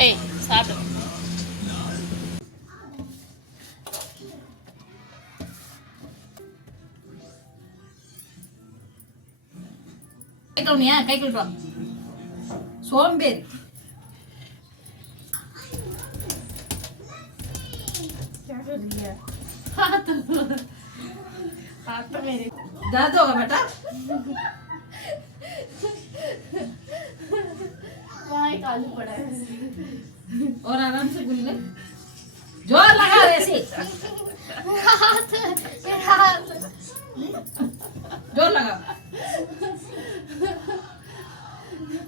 ஏய் சாப்பிடு கை கழுவுனியா கை கழுவிட்டு வா சோம்பேறி दर्द होगा बेटा पड़ा है? और आराम से गुल ले। ज़ोर लगा ऐसे हाथ मेरा हाथ ज़ोर लगा।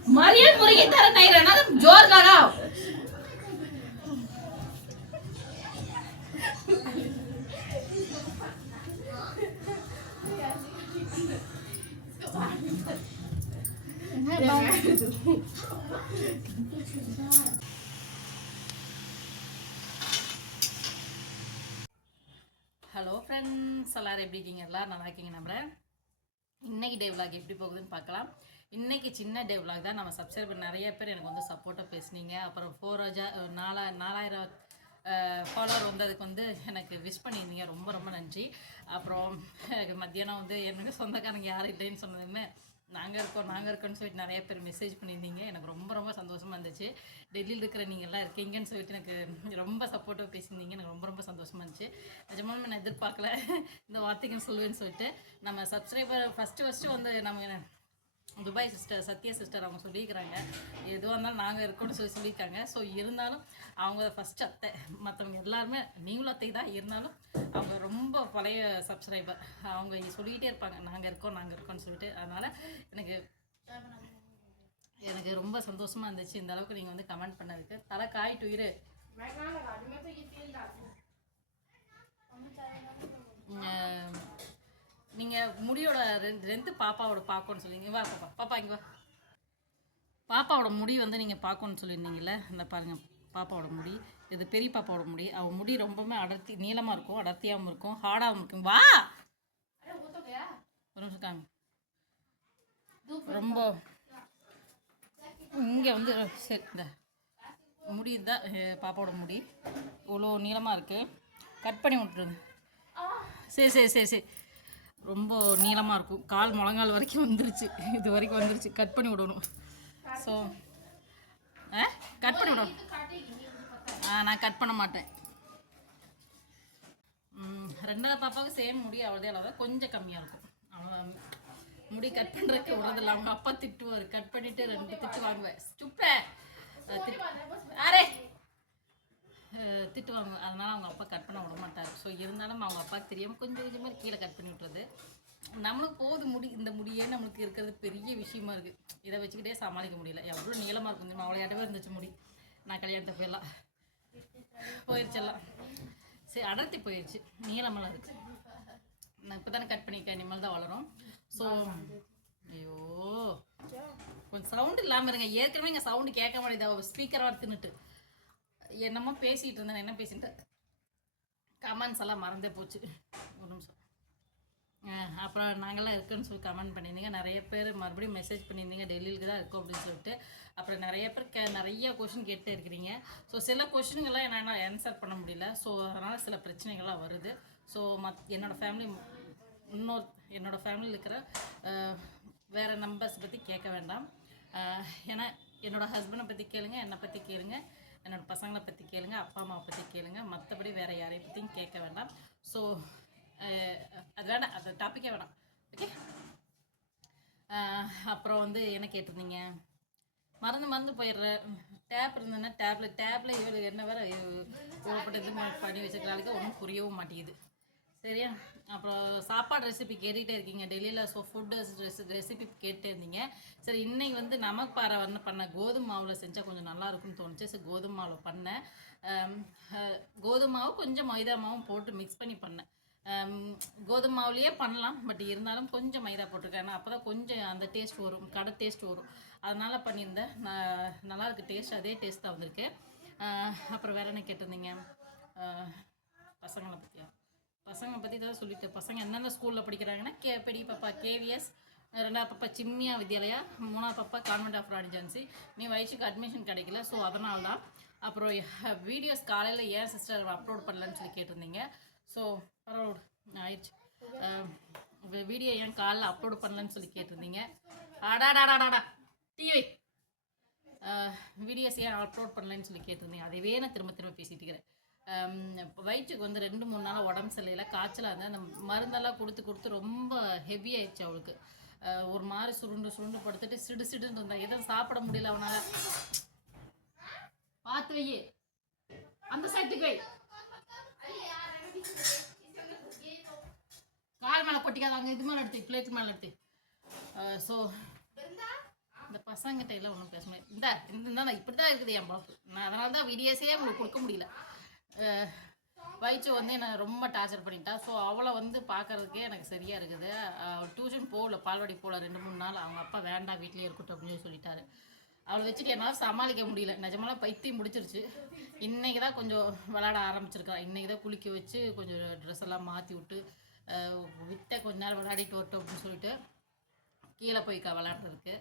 मरियम मुर्गी तरह नहीं रहना तुम ज़ोर लगाओ। ஹலோ ஃப்ரெண்ட்ஸ் எல்லாரும் எப்படி இருக்கீங்க? எல்லாரும் நல்லா இருக்கீங்க நம்மள இன்னைக்கு டே vlog எப்படி போகுதுன்னு பார்க்கலாம். இன்னைக்கு சின்ன டே vlog தான். நம்ம சப்ஸ்கிரைபர் நிறைய பேர் எனக்கு வந்து சப்போர்ட்டாக பேசுனீங்க. அப்புறம் ஃபோர் ரோஜா நாலா நாலாயிரம் ஃபாலோவர் வந்ததுக்கு வந்து எனக்கு விஷ் பண்ணியிருந்தீங்க. ரொம்ப ரொம்ப நன்றி. அப்புறம் எனக்கு மத்தியானம் வந்து எனக்கு சொந்தக்காரங்க யாரும் இல்லைன்னு சொன்னதுமே நாங்கள் இருக்கோம் நாங்கள் இருக்கோம்னு சொல்லிட்டு நிறைய பேர் மெசேஜ் பண்ணியிருந்தீங்க. எனக்கு ரொம்ப ரொம்ப சந்தோஷமாக இருந்துச்சு. டெல்லியில் இருக்கிற நீங்கள்லாம் இருக்கீங்கன்னு சொல்லிட்டு எனக்கு ரொம்ப சப்போர்ட்டாக பேசியிருந்தீங்க. எனக்கு ரொம்ப ரொம்ப சந்தோஷமாக இருந்துச்சு. நிஜமாலுமே நான் எதிர்பார்க்கல இந்த வார்த்தைக்கு சொல்லுவேன்னு சொல்லிட்டு. நம்ம சப்ஸ்கிரைபர் ஃபஸ்ட்டு ஃபஸ்ட்டு வந்து நம்ம துபாய் சிஸ்டர் சத்யா சிஸ்டர் அவங்க சொல்லியிருக்கிறாங்க. எதுவாக இருந்தாலும் நாங்கள் இருக்கோம்னு சொல்லி சொல்லியிருக்காங்க. ஸோ இருந்தாலும் அவங்க ஃபஸ்ட் அத்தை. மற்றவங்க எல்லாருமே நீங்களும் அத்தை தான். இருந்தாலும் அவங்க ரொம்ப பழைய சப்ஸ்கிரைபர் அவங்க சொல்லிக்கிட்டே இருப்பாங்க. நாங்கள் இருக்கோம் நாங்கள் இருக்கோம்னு சொல்லிட்டு. அதனால் எனக்கு எனக்கு ரொம்ப சந்தோஷமாக இருந்துச்சு. இந்த அளவுக்கு நீங்கள் வந்து கமெண்ட் பண்ணதுக்கு. தலை காயிட்டு உயிர் நீங்கள் முடியோட ரெண்டு ரெண்டு பாப்பாவோட பார்க்கணும்னு சொல்லிங்க வா பாப்பா. பாப்பா இங்கே வா. பாப்பாவோட முடி வந்து நீங்கள் பார்க்கணும்னு சொல்லியிருந்தீங்கல்ல இந்த பாருங்க பாப்பாவோட முடி. இது பெரிய பாப்பாவோட முடி. அவள் முடி ரொம்பவுமே அடர்த்தி நீளமாக இருக்கும் அடர்த்தியாகவும் இருக்கும் ஹார்டாகவும் இருக்கும். வா! ஒரு நிமிஷம் காமி ரொம்ப இங்கே வந்து சரி இந்த முடி தான் பாப்பாவோட முடி. இவ்வளோ நீளமாக இருக்குது கட் பண்ணி விட்டுருங்க. சரி சரி சரி சரி. ரொம்ப நீளமாக இருக்கும். கால் முழங்கால் வரைக்கும் வந்துருச்சு. இது வரைக்கும் வந்துருச்சு. கட் பண்ணி விடணும். ஸோ ஆ? கட் பண்ணி விடணும். ஆ நான் கட் பண்ண மாட்டேன். ரெண்டாவது பாப்பாவுக்கு சேம் முடி அவ்வளோதே அளவு கொஞ்சம் கம்மியாக இருக்கும். அவன் முடி கட் பண்ணுறதுக்கு விடுறதில்ல. அவங்க அப்பா திட்டுவார். கட் பண்ணிவிட்டு ரெண்டு திட்டு வாங்குவேன். சுப்ப அரே திட்டுவாங்க. அதனால் அவங்க அப்பா கட் பண்ண விட மாட்டார். ஸோ இருந்தாலும் அவங்க அப்பாவுக்கு தெரியாமல் கொஞ்சம் கொஞ்சமாக கீழே கட் பண்ணி விட்டுறது. நம்மளுக்கு போது முடி இந்த முடியே நம்மளுக்கு இருக்கிறது பெரிய விஷயமா இருக்குது இதை வச்சுக்கிட்டே சமாளிக்க முடியல. எவ்வளோ நீளமாக இருக்கும் தெரியுமா? அவ்வளோ இருந்துச்சு முடி. நான் கல்யாணத்தை போயிடலாம். போயிடுச்செல்லாம் சரி அடர்த்தி போயிடுச்சு நீளமெல்லாம் இருக்குது நான் இப்போ தானே கட் பண்ணியிருக்கேன். இனிமேல் தான் வளரும். ஸோ ஐயோ. கொஞ்சம் சவுண்டு இல்லாமல் இருங்க. ஏற்கனவே இங்கே சவுண்டு கேட்க மாட்டேங்குது. ஸ்பீக்கர் தின்னுட்டு. என்னமோ பேசிகிட்டு இருந்தேன். என்ன பேசிட்டு கமெண்ட்ஸ் எல்லாம் மறந்தே போச்சு. ஒரு நிமிஷம். அப்புறம் நாங்களாம் இருக்கோன்னு சொல்லி கமெண்ட் பண்ணியிருந்தீங்க. நிறைய பேர் மறுபடியும் மெசேஜ் பண்ணியிருந்தீங்க. டெல்லியில் தான் இருக்கும் அப்படின்னு சொல்லிட்டு. அப்புறம் நிறைய பேர் கே நிறைய கொஷின் கேட்டே இருக்கிறீங்க. ஸோ சில கொஷினுங்கெல்லாம் என்னால் ஆன்சர் பண்ண முடியல. ஸோ அதனால் சில பிரச்சனைகள்லாம் வருது. ஸோ மத் என்னோடய ஃபேமிலி இன்னொரு என்னோடய ஃபேமிலியில் இருக்கிற வேறு வேற நம்பர்ஸ் பற்றி கேட்க வேண்டாம். ஏன்னா என்னோடய ஹஸ்பண்டை பற்றி கேளுங்க என்னை பற்றி கேளுங்க. என்னோட பசங்களை பற்றி கேளுங்க அப்பா அம்மாவை பற்றி கேளுங்க. மற்றபடி வேறு யாரையும் பற்றியும் கேட்க வேண்டாம். ஸோ அது வேணாம் அது டாப்பிக்கே வேணாம். ஓகே அப்புறம் வந்து என்ன கேட்டிருந்தீங்க? மறந்து மறந்து போயிடுற டேப் இருந்ததுன்னா டேப்ல டேப்ல இவரு என்ன வேற இவ்வளோப்பட்ட பண்ணி வச்சுக்கிறாளுக்கு ஒன்றும் புரியவும் மாட்டேங்குது. சரியா? அப்புறம் சாப்பாடு ரெசிபி கேட்டுகிட்டே இருக்கீங்க. டெல்லியில் ஸோ ஃபுட்டு ரெசிபி கேட்டே இருந்தீங்க. சரி இன்னைக்கு வந்து நமக்கு பாறை வந்து பண்ண கோதுமை மாவில் செஞ்சால் கொஞ்சம் நல்லாயிருக்கும்னு தோணுச்சு. சரி கோதுமை மாவில் பண்ணேன். கோதுமை மாவு கொஞ்சம் மைதா மாவும் போட்டு மிக்ஸ் பண்ணி பண்ணேன். கோதுமை மாவுலேயே பண்ணலாம். பட் இருந்தாலும் கொஞ்சம் மைதா போட்டிருக்கேன். ஏன்னா அப்போ தான் கொஞ்சம் அந்த டேஸ்ட் வரும். கடை டேஸ்ட் வரும். அதனால் பண்ணியிருந்தேன். நான் நல்லாயிருக்கு டேஸ்ட் அதே டேஸ்ட் தான் வந்திருக்கு. அப்புறம் வேற என்ன கேட்டிருந்தீங்க? பசங்களை பற்றியா பசங்களை பற்றி தான் சொல்லிட்டு பசங்க எந்தெந்த ஸ்கூலில் படிக்கிறாங்கன்னா கே பெரிய பாப்பா கேவிஎஸ் ரெண்டாவது பாப்பா சிம்மியா வித்யாலயா மூணாவது பாப்பா கான்வென்ட் ஆஃப் ராடிஜன்சி நீ வயசுக்கு அட்மிஷன் கிடைக்கல ஸோ அதனால தான் அப்புறம் வீடியோஸ் காலையில் ஏன் சிஸ்டர் அப்லோட் பண்ணலன்னு சொல்லி கேட்டிருந்தீங்க. ஸோ பரவாயில்ல ஆயிடுச்சு. வீடியோ ஏன் காலைல அப்லோட் பண்ணலன்னு சொல்லி கேட்டிருந்தீங்க. அடாடாடாடாடா டிவி வீடியோஸ் ஏன் அப்லோட் பண்ணலன்னு சொல்லி கேட்டிருந்தீங்க. அதவே நான் திரும்ப திரும்ப பேசிட்டு இருக்கிறேன். வயிற்றுக்கு வந்து ரெண்டு மூணு நாள் உடம்பு சரியில்லை. காய்ச்சலாக இருந்தால் அந்த மருந்தெல்லாம் கொடுத்து கொடுத்து ரொம்ப ஹெவி ஆயிடுச்சு அவளுக்கு. ஒரு மாதிரி சுருண்டு சுருண்டு படுத்துட்டு சிடு சிடுன்னு இருந்தா. எதுவும் சாப்பிட முடியல அவனால. பார்த்து வை அந்த சைட்டுக்கு வை. கால் மேலே கொட்டிக்காத. அங்கே இது மேலே எடுத்து பிளேட் மேலே எடுத்து ஸோ இந்த பசங்கிட்ட எல்லாம் ஒன்றும் பேச முடியாது இந்த இந்த இப்படி தான் இருக்குது என் பழப்பு. நான் அதனால தான் வீடியோஸே உங்களுக்கு கொடுக்க முடியல. அஹ், வயிற்று வந்து என்னை ரொம்ப டார்ச்சர் பண்ணிட்டா. ஸோ அவளை வந்து பார்க்கறதுக்கே எனக்கு சரியாக இருக்குது. டியூஷன் போகல பால்வாடி போகல ரெண்டு மூணு நாள். அவங்க அப்பா வேண்டாம் வீட்லேயே இருக்கட்டும் அப்படின்னு சொல்லி சொல்லிட்டாரு. அவளை வச்சுட்டு என்னால் சமாளிக்க முடியல. நிஜமெல்லாம் பைத்தியம் முடிச்சிருச்சு இன்னைக்கு தான் கொஞ்சம் விளாட ஆரம்பிச்சிருக்கா. இன்னைக்கு தான் குளிக்க வச்சு கொஞ்சம் ட்ரெஸ் எல்லாம் மாற்றி விட்டு விட்ட கொஞ்ச நேரம் விளையாடிட்டு வரட்டும் அப்படின்னு சொல்லிட்டு கீழே போய்க்கா விளாட்றதுக்கு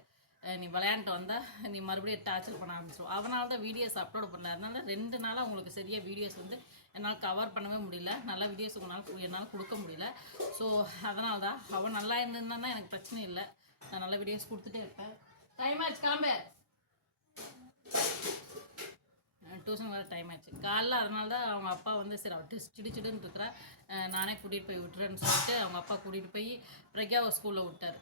நீ விளையாண்டு வந்தால் நீ மறுபடியும் டார்ச்சர் பண்ண ஆரம்பிச்சிடும் அதனால தான் வீடியோஸ் அப்லோட் பண்ணல. அதனால ரெண்டு நாளாக உங்களுக்கு சரியாக வீடியோஸ் வந்து என்னால் கவர் பண்ணவே முடியல. நல்ல வீடியோஸ் உங்களால் என்னால் கொடுக்க முடியல. ஸோ அதனால தான் அவன் நல்லா இருந்திருந்தான்னா எனக்கு பிரச்சனை இல்லை. நான் நல்ல வீடியோஸ் கொடுத்துட்டே இருப்பேன். டைம் ஆச்சு காம்பே டியூஷன் வர டைம் ஆச்சு. காலைல அதனால தான் அவங்க அப்பா வந்து சரி அவள் சிடு சிடுன்னு இருக்கிறா. நானே கூட்டிகிட்டு போய் விட்டுறேன்னு சொல்லிட்டு அவங்க அப்பா கூட்டிகிட்டு போய் பிரக்யாவை ஸ்கூலில் விட்டார்.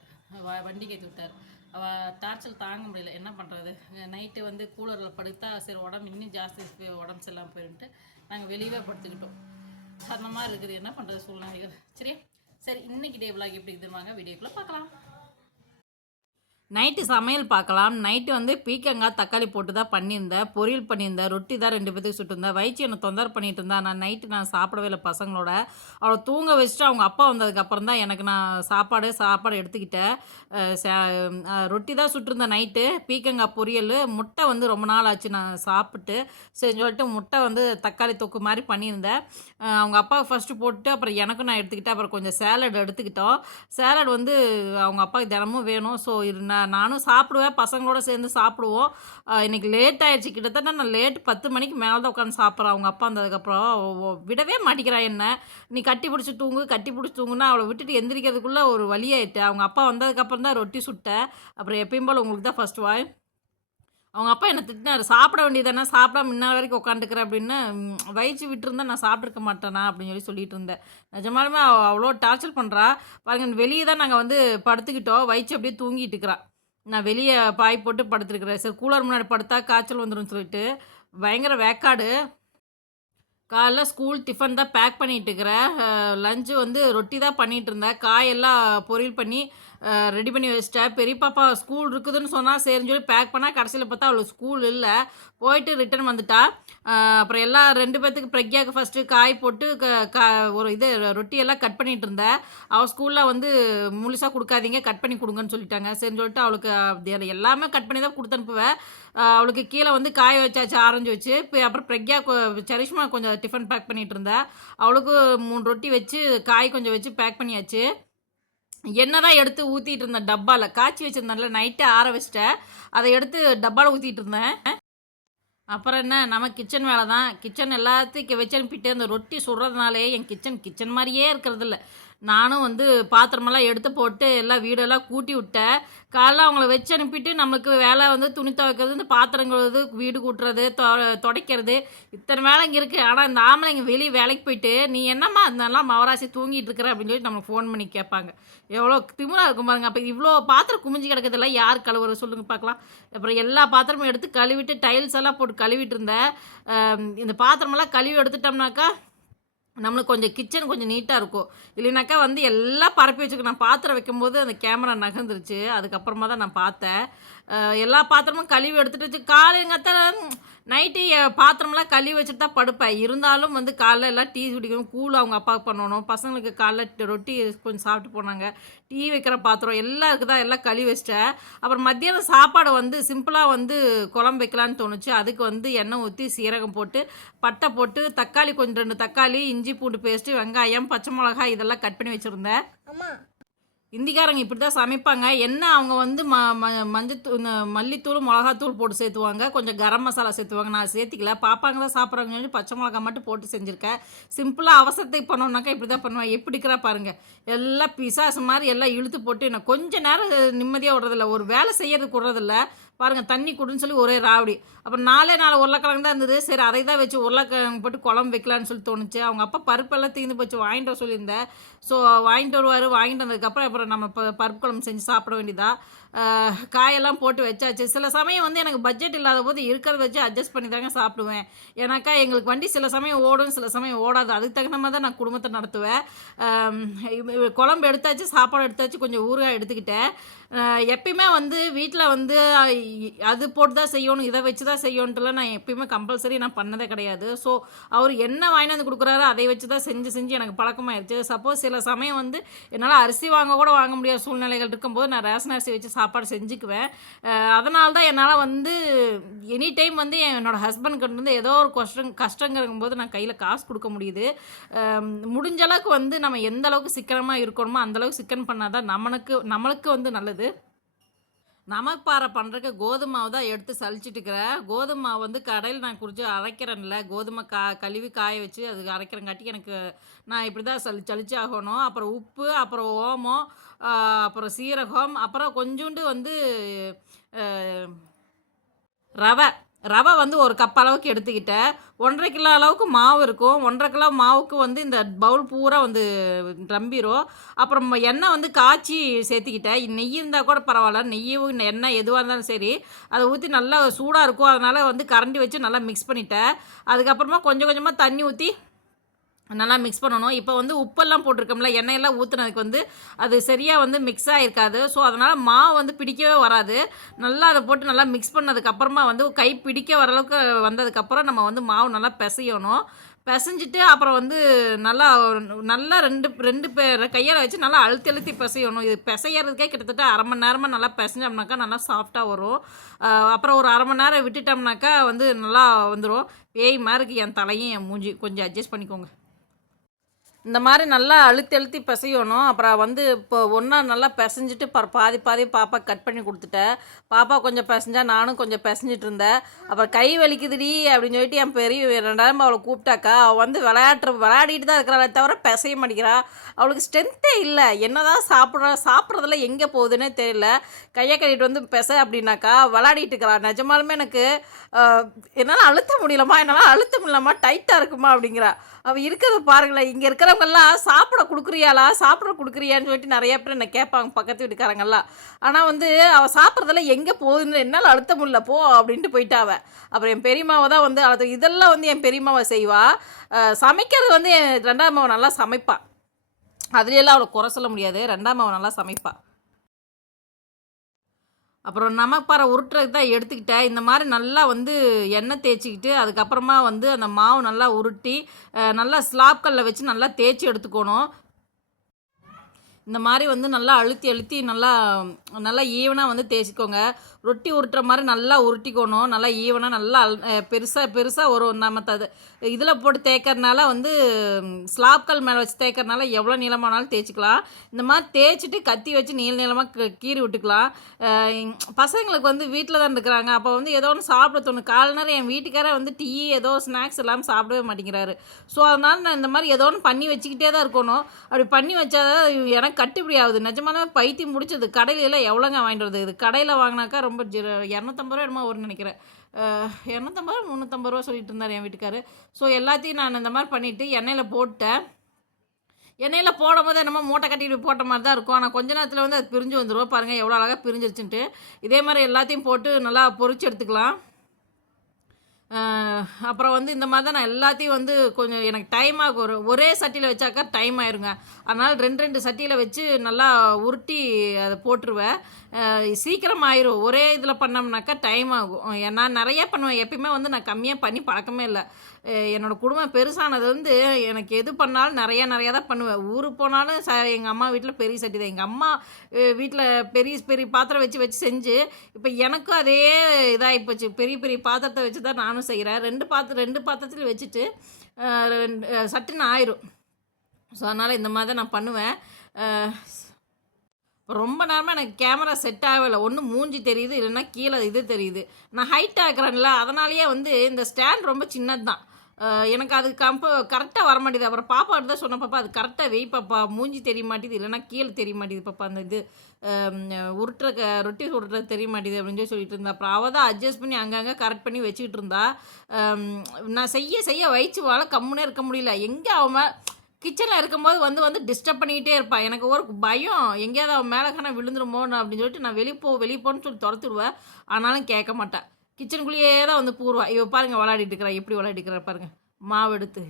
வ- வண்டிக்கு விட்டார். அவள் டார்ச்சல் தாங்க முடியல. என்ன பண்ணுறது நைட்டு வந்து கூலரில் படுத்தா சரி உடம்பு இன்னும் ஜாஸ்தி போய் உடம்பு சரியில்லாமல் போயிட்டு நாங்கள் வெளியவே படுத்துக்கிட்டோம். அந்த மாதிரி இருக்குது. என்ன பண்ணுறது சூழ்நிலைகள்? சரியா? சரி இன்னைக்கு டே விலாக் எப்படி இருக்குதுன்னு வாங்க வீடியோக்குள்ளே பார்க்கலாம். நைட்டு சமையல் பார்க்கலாம். நைட்டு வந்து பீக்கங்காய் தக்காளி போட்டு தான் பண்ணியிருந்தேன் பொரியல் பண்ணியிருந்தேன் ரொட்டி தான் ரெண்டு பேத்துக்கு சுட்டுருந்தேன். வயிற்று என்னை தொந்தரவு பண்ணிட்டு இருந்தா. நான் நைட்டு நான் சாப்பிடவே இல்லை பசங்களோட. அவளை தூங்க வச்சுட்டு அவங்க அப்பா வந்ததுக்கப்புறம் தான் எனக்கு நான் சாப்பாடு சாப்பாடு எடுத்துக்கிட்டேன். ரொட்டி தான் சுட்டிருந்தேன் நைட்டு. பீக்கங்காய் பொரியல் முட்டை வந்து ரொம்ப நாள் ஆச்சு நான் சாப்பிட்டு. சரி சொல்லிட்டு முட்டை வந்து தக்காளி தொக்கு மாதிரி பண்ணியிருந்தேன். அவங்க அப்பாவுக்கு ஃபஸ்ட்டு போட்டு அப்புறம் எனக்கும் நான் எடுத்துக்கிட்டேன். அப்புறம் கொஞ்சம் சேலட் எடுத்துக்கிட்டோம். சேலட் வந்து அவங்க அப்பாவுக்கு தினமும் வேணும். ஸோ இது நான் நானும் சாப்பிடுவேன் பசங்களோட சேர்ந்து சாப்பிடுவோம். இன்றைக்கி லேட் ஆகிடுச்சு கிட்டத்தட்ட நான் லேட் பத்து மணிக்கு மேலே தான் உட்காந்து சாப்பிட்றேன். அவங்க அப்பா வந்ததுக்கப்புறம் விடவே மாட்டேங்கிறா என்ன? நீ கட்டி பிடிச்சி தூங்கு கட்டி பிடிச்சி தூங்குனா அவளை விட்டுட்டு எந்திரிக்கிறதுக்குள்ளே ஒரு வழியாயிட்டேன் அவங்க அப்பா வந்ததுக்கப்புறம் தான் ரொட்டி சுட்டேன். அப்புறம் எப்பயும் போல் உங்களுக்கு தான் ஃபஸ்ட் வாய் அவங்க அப்பா என்ன திட்டினார் சாப்பிட வேண்டியதானே சாப்பிடாம இன்ன வரைக்கும் உட்காந்துக்கிறேன் அப்படின்னு. வயிற்று விட்டுருந்தா நான் சாப்பிட்ருக்க மாட்டேனா? அப்படின்னு சொல்லி சொல்லிட்டு இருந்தேன் நிஜமாலுமே அவள் அவ்வளோ டார்ச்சர் பண்ணுறா பாருங்க வெளியே தான் நாங்கள் வந்து படுத்துக்கிட்டோம். வயிற்று அப்படியே தூங்கிட்டு இருக்கிறா. நான் வெளியே பாய் போட்டு படுத்துருக்குறேன். சரி கூலர் முன்னாடி படுத்தா காய்ச்சல் வந்துடும் சொல்லிட்டு பயங்கர வேக்காடு. காலைல ஸ்கூல் டிஃபன் தான் பேக் பண்ணிகிட்டு இருக்கிறேன் லஞ்சு வந்து ரொட்டி தான் பண்ணிகிட்டு இருந்தேன். காயெல்லாம் பொரியல் பண்ணி ரெடி பண்ணி வச்சிட்டேன் பெரிய பாப்பா ஸ்கூல் இருக்குதுன்னு சொன்னால் சரின்னு சொல்லி பேக் பண்ணால் கடைசியில் பார்த்தா அவளுக்கு ஸ்கூல் இல்லை. போயிட்டு ரிட்டர்ன் வந்துட்டா. அப்புறம் எல்லா ரெண்டு பேர்த்துக்கு பிரக்யாவுக்கு ஃபஸ்ட்டு காய் போட்டு க க ஒரு இது ரொட்டியெல்லாம் கட் பண்ணிட்டு இருந்தேன் அவள் ஸ்கூலில் வந்து முழுசாக கொடுக்காதீங்க கட் பண்ணி கொடுங்கன்னு சொல்லிட்டாங்க. சரின்னு சொல்லிட்டு அவளுக்கு எல்லாமே கட் பண்ணி தான் கொடுத்து அனுப்புவேன் அவளுக்கு கீழே வந்து காய வச்சாச்சு ஆரஞ்சு வச்சு. இப்போ அப்புறம் பிரக்யா சரிஷ்மா கொஞ்சம் டிஃபன் பேக் பண்ணிட்டு இருந்தேன் அவளுக்கு மூணு ரொட்டி வச்சு காய் கொஞ்சம் வச்சு பேக் பண்ணியாச்சு. என்னதான் எடுத்து ஊற்றிட்டு இருந்தேன் டப்பாவில் காய்ச்சி வச்சிருந்தேன்ல நைட்டு ஆற வச்சிட்டேன். அதை எடுத்து டப்பாவில் ஊற்றிட்டு இருந்தேன். அப்புறம் என்ன நம்ம கிச்சன் வேலை தான் கிச்சன் எல்லாத்தையும் வச்சு அனுப்பிட்டு அந்த ரொட்டி சுடுறதுனாலே என் கிச்சன் கிச்சன் மாதிரியே இருக்கிறதில்ல. நானும் வந்து பாத்திரமெல்லாம் எடுத்து போட்டு எல்லாம் வீடெல்லாம் கூட்டி விட்டேன். காலைல அவங்கள வச்சு அனுப்பிட்டு நம்மளுக்கு வேலை வந்து துணி துவைக்கிறது இந்த பாத்திரம் கழுவுறது வீடு கூட்டுறது தொ- துடைக்கிறது இத்தனை வேலை இங்கே இருக்குது ஆனால் இந்த ஆம்பளைங்க வெளியே வேலைக்கு போயிட்டு நீ என்னம்மா அதெல்லாம் மவராசி தூங்கிட்டு இருக்கிற? அப்படின்னு சொல்லி நம்மளுக்கு ஃபோன் பண்ணி கேட்பாங்க. எவ்வளோ திமுறாக இருக்கும் பாருங்க. அப்போ இவ்வளோ பாத்திரம் குமிஞ்சு கிடக்குதெல்லாம் யார் கழுவுற சொல்லுங்க பார்க்கலாம் அப்புறம் எல்லா பாத்திரமும் எடுத்து கழுவிட்டு டைல்ஸ் எல்லாம் போட்டு கழுவிட்டு இருந்தேன். இந்த பாத்திரமெல்லாம் கழுவி எடுத்துட்டோம்னாக்கா நம்மளுக்கு கொஞ்சம் கிச்சன் கொஞ்சம் நீட்டாக இருக்கும். இல்லைனாக்கா வந்து எல்லாம் பரப்பி வச்சுக்கணும் நான் பாத்திரம் வைக்கும்போது அந்த கேமரா நகர்ந்துருச்சு. அதுக்கப்புறமா தான் நான் பார்த்தேன். எல்லா பாத்திரமும் கழுவி எடுத்துட்டு வச்சு நைட்டு பாத்திரமெல்லாம் கழுவி வச்சுட்டு தான் படுப்பேன். இருந்தாலும் வந்து காலைல எல்லாம் டீ குடிக்கணும் கூழ் அவங்க அப்பாவுக்கு பண்ணணும். பசங்களுக்கு காலைல ரொட்டி கொஞ்சம் சாப்பிட்டு போனாங்க. டீ வைக்கிற பாத்திரம் எல்லாம் இருக்குதா எல்லாம் கழுவி வச்சிட்டேன். அப்புறம் மத்தியானம் சாப்பாடு வந்து சிம்பிளாக வந்து குழம்பு வைக்கலான்னு தோணுச்சு. அதுக்கு வந்து எண்ணெய் ஊற்றி சீரகம் போட்டு பட்டை போட்டு தக்காளி கொஞ்சம் ரெண்டு தக்காளி இஞ்சி பூண்டு பேஸ்ட்டு வெங்காயம் பச்சை மிளகாய் இதெல்லாம் கட் பண்ணி வச்சுருந்தேன். அம்மா இந்திக்காரங்க இப்படி தான் சமைப்பாங்க. என்ன அவங்க வந்து ம ம மஞ்சத்தூள் இந்த மல்லித்தூள் மிளகாத்தூள் போட்டு சேர்த்துவாங்க. கொஞ்சம் கரம் மசாலா சேர்த்துவாங்க. நான் சேர்த்திக்கல. பாப்பாங்க தான் சாப்பிட்றாங்கன்னு சொல்லி பச்சை மிளகா மட்டும் போட்டு செஞ்சுருக்கேன் சிம்பிளாக அவசரத்துக்கு பண்ணோம்னாக்கா இப்படி தான் பண்ணுவேன் எப்படி இருக்கிறா எல்லாம் பிசாசு மாதிரி எல்லாம் இழுத்து போட்டு நான் கொஞ்ச நேரம் நிம்மதியாக விடுறதில்ல. ஒரு வேலை செய்யறதுக்கு விடுறதில்ல. பாருங்கள் தண்ணி குடுன்னு சொல்லி ஒரே ராவடி. அப்புறம் நாலே நாலு உருளைக்கிழங்கு தான் இருந்தது. சரி அதை தான் வச்சு உருளைக்கிழங்கு போட்டு குழம்பு வைக்கலான்னு சொல்லி தோணுச்சு. அவங்க அப்பா பருப்பெல்லாம் தீர்ந்து போச்சு வாங்கிட்டு வர சொல்லியிருந்தேன். ஸோ வாங்கிட்டு வருவார் வாங்கிட்டு வந்ததுக்கப்புறம் அப்புறம் நம்ம இப்போ பருப்பு குழம்பு செஞ்சு சாப்பிட வேண்டியதா? காயெல்லாம் போட்டு வச்சாச்சு. சில சமயம் வந்து எனக்கு பட்ஜெட் இல்லாத போது இருக்கிறத வச்சு அட்ஜஸ்ட் பண்ணி தாங்க சாப்பிடுவேன். ஏன்னாக்கா எங்களுக்கு வண்டி சில சமயம் ஓடும் சில சமயம் ஓடாது. அதுக்கு தகுந்த மாதிரி தான் நான் குடும்பத்தை நடத்துவேன். குழம்பு எடுத்தாச்சு சாப்பாடு எடுத்தாச்சு கொஞ்சம் ஊறுகாய் எடுத்துக்கிட்டேன். எப்பயுமே வந்து வீட்டில் வந்து அது போட்டு தான் செய்யணும் இதை வச்சு தான் செய்யணுன்ட்டுலாம் நான் எப்பயுமே கம்பல்சரி நான் பண்ணதே கிடையாது. ஸோ அவர் என்ன வாங்கிட்டு வந்து கொடுக்குறாரோ அதை வச்சு தான் செஞ்சு செஞ்சு எனக்கு பழக்கமாயிருச்சு. சப்போஸ் சில சமயம் வந்து என்னால் அரிசி வாங்க கூட வாங்க முடியாத சூழ்நிலைகள் இருக்கும்போது நான் ரேஷன் அரிசி வச்சு சாப்பாடு செஞ்சுக்குவேன். அதனால தான் என்னால் வந்து எனி டைம் வந்து என்னோடய ஹஸ்பண்ட்கிட்ட வந்து ஏதோ ஒரு கஷ்டம் கஷ்டங்கிறங்கும் போது நான் கையில் காசு கொடுக்க முடியுது. முடிஞ்ச அளவுக்கு வந்து நம்ம எந்த அளவுக்கு சிக்கனமாக இருக்கணுமோ அந்தளவுக்கு சிக்கன் பண்ணால் தான் நம்மளுக்கு நம்மளுக்கு வந்து நல்லது. நமப்பாறை பண்ணுறக்கு கோதுமை மாவு தான் எடுத்து சலிச்சிட்டு இருக்கிறேன் கோதுமை மாவு வந்து கடையில் நான் குறித்து அரைக்கிறேன்ல. கோதுமை கா கழுவி காய வச்சு அது அரைக்கிறங்காட்டி எனக்கு நான் இப்படி தான் சளி சளிச்சு ஆகணும் அப்புறம் உப்பு அப்புறம் ஓமம் அப்புறம் சீரகம் அப்புறம் கொஞ்சோண்டு வந்து ரவை. ரவை வந்து ஒரு கப் அளவுக்கு எடுத்துக்கிட்டேன் ஒன்றரை கிலோ அளவுக்கு மாவு இருக்கும். ஒன்றரை கிலோ மாவுக்கு வந்து இந்த பவுல் பூரா வந்து ரம்பிரும் அப்புறம் எண்ணெய் வந்து காய்ச்சி சேர்த்துக்கிட்டேன் நெய் இருந்தால் கூட பரவாயில்ல. நெய்யும் எண்ணெய் எதுவாக இருந்தாலும் சரி அதை ஊற்றி நல்லா சூடாக இருக்கும். அதனால் வந்து கரண்டி வச்சு நல்லா மிக்ஸ் பண்ணிட்டேன் அதுக்கப்புறமா கொஞ்சம் கொஞ்சமாக தண்ணி ஊற்றி நல்லா மிக்ஸ் பண்ணணும். இப்போ வந்து உப்பெல்லாம் போட்டிருக்கோம்ல எண்ணெயெல்லாம் ஊற்றுனதுக்கு வந்து அது சரியாக வந்து மிக்ஸ் ஆகிருக்காது ஸோ அதனால் மாவு வந்து பிடிக்கவே வராது. நல்லா அதை போட்டு நல்லா மிக்ஸ் பண்ணதுக்கப்புறமா வந்து கை பிடிக்க வர அளவுக்கு வந்ததுக்கப்புறம் நம்ம வந்து மாவு நல்லா பிசையணும். பிசைஞ்சிட்டு அப்புறம் வந்து நல்லா நல்லா ரெண்டு ரெண்டு பேர் கையால் வச்சு நல்லா அழுத்தி அழுத்தி பிசையணும். இது பிசையறதுக்கே கிட்டத்தட்ட அரை மணி நேரமாக நல்லா பிசைஞ்சோம்னாக்கா நல்லா சாஃப்டாக வரும். அப்புறம் ஒரு அரை மணி நேரம் விட்டுட்டோம்னாக்கா வந்து நல்லா வந்துடும் பேய் மாதிரி இருக்குது என் தலையும் என் மூஞ்சி கொஞ்சம் அட்ஜஸ்ட் பண்ணிக்கோங்க. இந்த மாதிரி நல்லா அழுத்தி அழுத்தி பிசையணும். அப்புறம் வந்து இப்போ ஒன்றா நல்லா பிசைஞ்சிட்டு ப பாதி பாதி பாப்பா கட் பண்ணி கொடுத்துட்டேன் பாப்பா கொஞ்சம் பிசைஞ்சா நானும் கொஞ்சம் பிசைஞ்சிட்டு இருந்தேன். அப்புறம் கை வலிக்குதுடி அப்படின்னு சொல்லிட்டு என் பெரிய ரெண்டாயிரம் அவளை கூப்பிட்டாக்கா அவள் வந்து விளையாட்டு விளையாடிட்டு தான் இருக்கிறாளே தவிர பிசைய மாட்டேங்கிறா. அவளுக்கு ஸ்ட்ரென்த்தே இல்லை. என்னதான் சாப்பிட்ற சாப்பிட்றதுல எங்கே போகுதுன்னே தெரியல. கையை கட்டிட்டு வந்து பிச அப்படின்னாக்கா விளையாடிட்டு இருக்கிறா. நிஜமாலுமே எனக்கு என்னால் அழுத்த முடியலம்மா என்னால் அழுத்த முடியலம்மா டைட்டாக இருக்குமா அப்படிங்கிறா. அவள் இருக்கிறத பாருங்களேன். இங்கே இருக்கிற இருக்கிறவங்கெல்லாம் சாப்பிட கொடுக்குறியாளா? சாப்பிட கொடுக்குறியான்னு சொல்லிட்டு நிறைய பேர் என்னை கேட்பாங்க பக்கத்து வீட்டுக்காரங்கெல்லாம். ஆனால் வந்து அவள் சாப்பிட்றதுல எங்கே போகுதுன்னு என்னால் அழுத்த முடியல போ அப்படின்ட்டு போயிட்டாவ அப்புறம் என் பெரியம்மாவை தான் வந்து அழுத்த இதெல்லாம் வந்து என் பெரியம்மாவை செய்வா. சமைக்கிறது வந்து என் ரெண்டாம் மாவை நல்லா சமைப்பாள் அதுலேயெல்லாம் அவளை குறை சொல்ல முடியாது. ரெண்டாம் மாவை நல்லா சமைப்பாள் அப்புறம் நமப்பாறை உருட்டுறதுக்கு தான் எடுத்துக்கிட்டேன் இந்த மாதிரி நல்லா வந்து எண்ணெய் தேய்ச்சிக்கிட்டு அதுக்கப்புறமா வந்து அந்த மாவு நல்லா உருட்டி நல்லா ஸ்லாப்கல்ல வச்சு நல்லா தேய்ச்சி எடுத்துக்கணும். இந்த மாதிரி வந்து நல்லா அழுத்தி அழுத்தி நல்லா நல்லா ஈவனாக வந்து தேய்ச்சிக்கோங்க. ரொட்டி உருட்டுற மாதிரி நல்லா உருட்டிக்கணும். நல்லா ஈவனாக நல்லா பெருசாக பெருசாக வரும் நம்ம த இதில் போட்டு தேய்க்கறனால வந்து ஸ்லாப்கல் மேலே வச்சு தேய்க்கறனால எவ்வளோ நீளமானாலும் தேய்ச்சிக்கலாம். இந்த மாதிரி தேய்ச்சிட்டு கத்தி வச்சு நீள நீளமாக கீறி விட்டுக்கலாம். பசங்களுக்கு வந்து வீட்டில் தான் இருக்கிறாங்க. அப்போ வந்து ஏதோ ஒன்று சாப்பிட தோணும். கால நேரம் என் வீட்டுக்காரே வந்து டீ ஏதோ ஸ்நாக்ஸ் எல்லாம் சாப்பிடவே மாட்டேங்கிறாரு. ஸோ அதனால் நான் இந்த மாதிரி ஏதோ ஒன்று பண்ணி வச்சுக்கிட்டே தான் இருக்கணும். அப்படி பண்ணி வச்சாதான் எனக்கு கட்டுப்படி ஆகுது. நிஜமான பைத்தியம் முடிச்சது கடையில எல்லாம் எவ்வளோங்க வாங்கிட்டு வருது இது கடையில் வாங்கினாக்கா ரொம்ப ஜிர இரநூத்தம்பது ரூபா என்னமோ வரும்னு நினைக்கிறேன். இரநூத்தம்பது ரூபா முந்நூற்றம்பது ரூபா சொல்லிட்டு இருந்தார் என் வீட்டுக்காரு. ஸோ எல்லாத்தையும் நான் இந்த மாதிரி பண்ணிவிட்டு எண்ணெயில் போட்டேன். எண்ணெயில் போடும் போது என்னமோ மூட்டை கட்டிட்டு போட்ட மாதிரி தான் இருக்கும். ஆனால் கொஞ்ச நேரத்தில் வந்து அது பிரிஞ்சு வந்துடும் பாருங்கள் எவ்வளோ அழகாக பிரிஞ்சிருச்சுன்ட்டு. இதே மாதிரி எல்லாத்தையும் போட்டு நல்லா பொறிச்சு எடுத்துக்கலாம். அப்புறம் வந்து இந்த மாதிரி தான் நான் எல்லாத்தையும் வந்து கொஞ்சம் எனக்கு டைம் ஆகும். ஒரு ஒரே சட்டியில் வச்சாக்கா டைம் ஆயிருங்க. அதனால் ரெண்டு ரெண்டு சட்டியில் வச்சு நல்லா உருட்டி அதை போட்டுருவேன். சீக்கிரம் ஆயிரும். ஒரே இதில் பண்ணோம்னாக்கா டைம் ஆகும். நான் நிறைய பண்ணுவேன். எப்பயுமே வந்து நான் கம்மியாக பண்ணி பழக்கமே இல்லை. என்னோடய குடும்பம் பெருசானது வந்து எனக்கு எது பண்ணாலும் நிறையா நிறையா தான் பண்ணுவேன். ஊருக்கு போனாலும் ச எங்கள் அம்மா வீட்டில் பெரிய சட்டி தான். எங்கள் அம்மா வீட்டில் பெரிய பெரிய பாத்திரம் வச்சு வச்சு செஞ்சு இப்போ எனக்கும் அதே இதாகிப்போச்சு பெரிய பெரிய பாத்திரத்தை வச்சு தான் நானும் செய்கிறேன் ரெண்டு பாத்திரம் ரெண்டு பாத்திரத்தில் வச்சுட்டு ரெண்டு சட்டுன்னு ஆயிரும். ஸோ அதனால் இந்த மாதிரி தான் நான் பண்ணுவேன். ரொம்ப நேரமாக எனக்கு கேமரா செட் ஆகலை ஒன்று மூஞ்சி தெரியுது இல்லைன்னா கீழே இது தெரியுது. நான் ஹைட் ஆக்குறேன்ல அதனாலேயே வந்து இந்த ஸ்டாண்ட் ரொம்ப சின்னது தான் எனக்கு அது கம்ப கரெக்டாக வர மாட்டேது. அப்புறம் பாப்பா தான் சொன்ன பாப்பா அது கரெக்டாக வெய் பாப்பா. மூஞ்சி தெரிய மாட்டேது. இல்லைன்னா கீழே தெரிய மாட்டேது பாப்பா. அந்த இது உருட்டுற க ரொட்டி உருட்டுறது தெரிய மாட்டேது அப்படின்னு சொல்லி சொல்லிட்டு இருந்தா. அப்புறம் அவள் தான் அட்ஜஸ்ட் பண்ணி அங்கங்கே கரெக்ட் பண்ணி வச்சுக்கிட்டு இருந்தா. நான் செய்ய செய்ய வயிற்று வாழ கம்முனே இருக்க முடியல. எங்கே அவன் கிச்சனில் இருக்கும்போது வந்து வந்து டிஸ்டர்ப் பண்ணிக்கிட்டே இருப்பாள் எனக்கு ஒரு பயம். எங்கேயாவது அவன் மேலே காண விழுந்துருமோ அப்படின்னு சொல்லிட்டு நான் வெளியே போ வெளியே போன்னு சொல்லி துரத்துடுவேன். ஆனாலும் கேட்க மாட்டேன் கிச்சனுக்குள்ளேயே தான் வந்து பூர்வா. இவ பாருங்க விளையாடிட்டு இருக்கிறா எப்படி விளையாடிக்கிறா இருக்கிறா பாருங்க. மாவு எடுத்து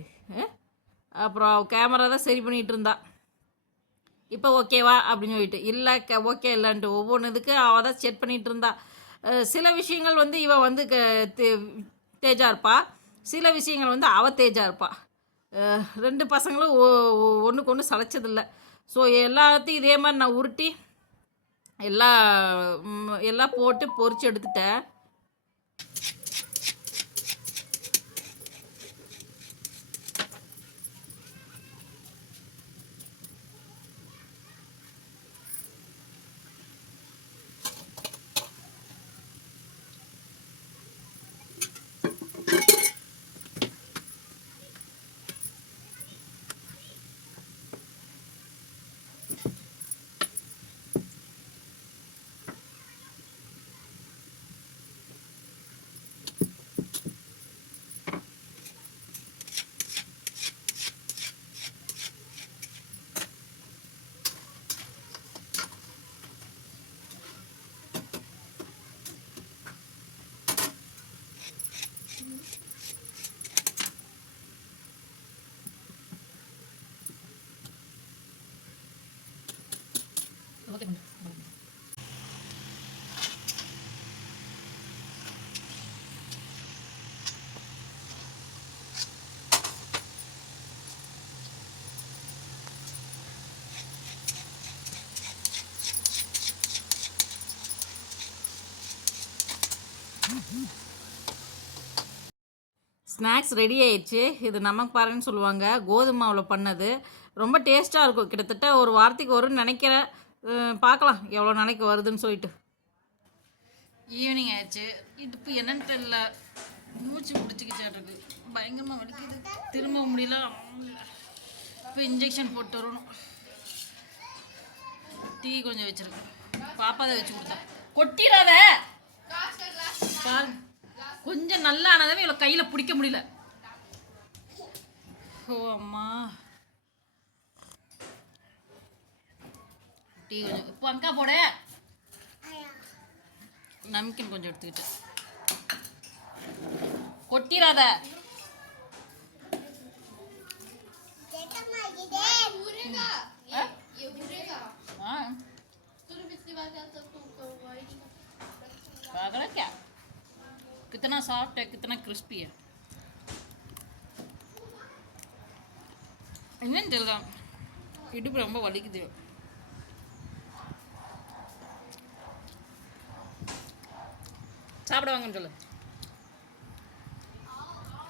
அப்புறம் கேமரா தான் சரி பண்ணிகிட்டு இருந்தா. இப்போ ஓகேவா அப்படின்னு சொல்லிட்டு. இல்லை ஓகே இல்லைன்ட்டு. ஒவ்வொன்று இதுக்கு அவள் தான் செட் பண்ணிகிட்டு இருந்தா. சில விஷயங்கள் வந்து இவள் வந்து க- தேஜா இருப்பா. சில விஷயங்கள் வந்து அவ தேஜா இருப்பா. ரெண்டு பசங்களும் ஒன்றுக்கு ஒன்று சளைச்சதில்லை. ஸோ எல்லாத்தையும் இதே மாதிரி நான் உருட்டி எல்லாம் எல்லாம் போட்டு பொறிச்சு எடுத்துட்டேன். ஸ்நாக்ஸ் ரெடி ஆயிடுச்சு. இது நமக்கு பாருன்னு சொல்லுவாங்க. கோதுமை மாவில் பண்ணது. ரொம்ப டேஸ்ட்டாக இருக்கும். கிட்டத்தட்ட ஒரு வாரத்துக்கு வரும்னு நினைக்கிறேன். பார்க்கலாம். எவ்வளோ நாளைக்கு வருதுன்னு சொல்லிட்டு. ஈவினிங் ஆயிடுச்சு. இடுப்பு என்னன்னு தெரியல. மூச்சு பிடிச்சிக்கிச்சாட்டுருக்கு பயங்கரமாக வலிக்குது. திரும்ப முடியல. இப்போ இன்ஜெக்ஷன் போட்டு வரணும். டீ கொஞ்சம் வச்சுருக்கேன். பாப்பா தான் வச்சு கொடுத்தா கொட்டிடாத! வயசு நல்லா ஆனதாவே இவ்வளோ கையில் பிடிக்க முடியல. ஓ அம்மா. இப்போ அங்கா போட. நம்கின் கொஞ்சம் எடுத்துக்கிட்டேன் கொட்டிடாத பாக்கணும் कितना सॉफ्ट है कितना क्रिस्पी है என்னன்னு தெரியல இடுப்பு ரொம்ப வலிக்குது சாப்பிட வாங்கன்னு சொல்லு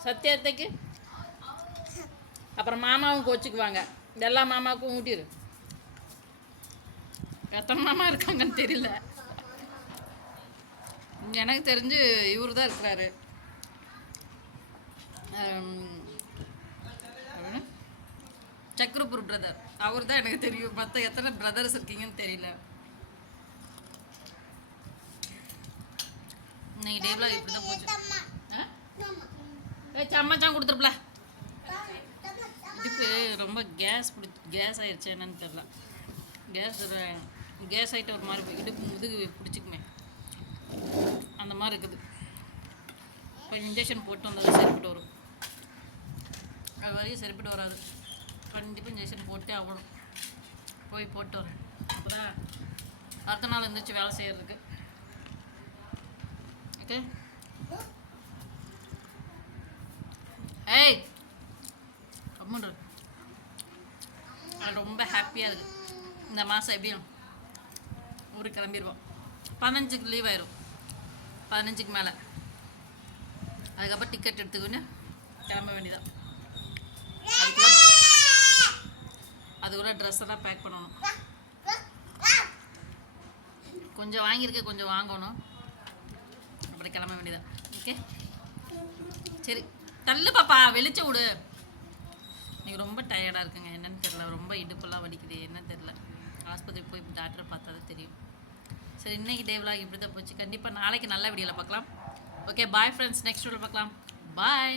சத்தியத்தைக்கு அப்புறம் மாமாவும் கோச்சுக்குவாங்க எல்லா மாமாவுக்கும் ஊட்டிடு எத்தனை மாமா இருக்காங்கன்னு தெரியல எனக்கு தெரிஞ்சு இவர் தான் இருக்கிறாரு. சக்கரப்பூர் பிரதர் அவர் தான் எனக்கு தெரியும். மற்ற எத்தனை பிரதர்ஸ் இருக்கீங்கன்னு தெரியல. இன்னைக்கு டேபிளாக இப்படி தான் போச்சு. ஆ? ஏய் சம்மச்சான் கொடுத்துருப்பல. இதுக்கு ரொம்ப கேஸ் பிடி கேஸ் ஆயிடுச்சு என்னன்னு தெரில கேஸ் கேஸ் ஆகிட்ட ஒரு மாதிரி இடுப்பு முதுகு பிடிச்சிக்குமே. அந்த மாதிரி இருக்குது. இப்போ இன்ஜெக்ஷன் போட்டு வந்தது சரிப்பட்டு வரும். அது வரையும் சரிப்பட்டு வராது. கண்டிப்பாக இன்ஜெக்ஷன் போட்டே ஆகணும். போய் போட்டு வரேன். அப்போதான் அடுத்த நாள் இருந்துச்சு வேலை செய்யறதுக்கு. ஓகே ஏய் கம்முன்ற ரொம்ப ஹாப்பியாக இருக்குது இந்த மாதம் எப்படியும்? ஊருக்கு கிளம்பிடுவோம் பதினஞ்சுக்கு லீவ் ஆயிரும். பதினஞ்சுக்கு மேலே. அதுக்கப்புறம் டிக்கெட் எடுத்துக்கின்னு கிளம்ப வேண்டியதான் அதுக்குள்ள அதுக்குள்ள ட்ரெஸ் எல்லாம் பேக் பண்ணணும். கொஞ்சம் வாங்கியிருக்க கொஞ்சம் வாங்கணும். அப்படி கிளம்ப வேண்டியதான் ஓகே சரி. தள்ளு பாப்பா வெளிச்சம் விடு. எனக்கு ரொம்ப டயர்டாக இருக்குங்க. என்னன்னு தெரியல. ரொம்ப இடுப்பெல்லாம் வலிக்குது. என்னன்னு தெரியல. ஆஸ்பத்திரி போய் டாக்டரை பார்த்தா தான் தெரியும். சரி இன்னைக்கு டேவ்லாக் இப்படி தான் போச்சு. கண்டிப்பாக நாளைக்கு நல்ல வீடியோவில் பார்க்கலாம். ஓகே பாய் ஃப்ரெண்ட்ஸ் நெக்ஸ்ட் வீடியோவில் பார்க்கலாம். பாய்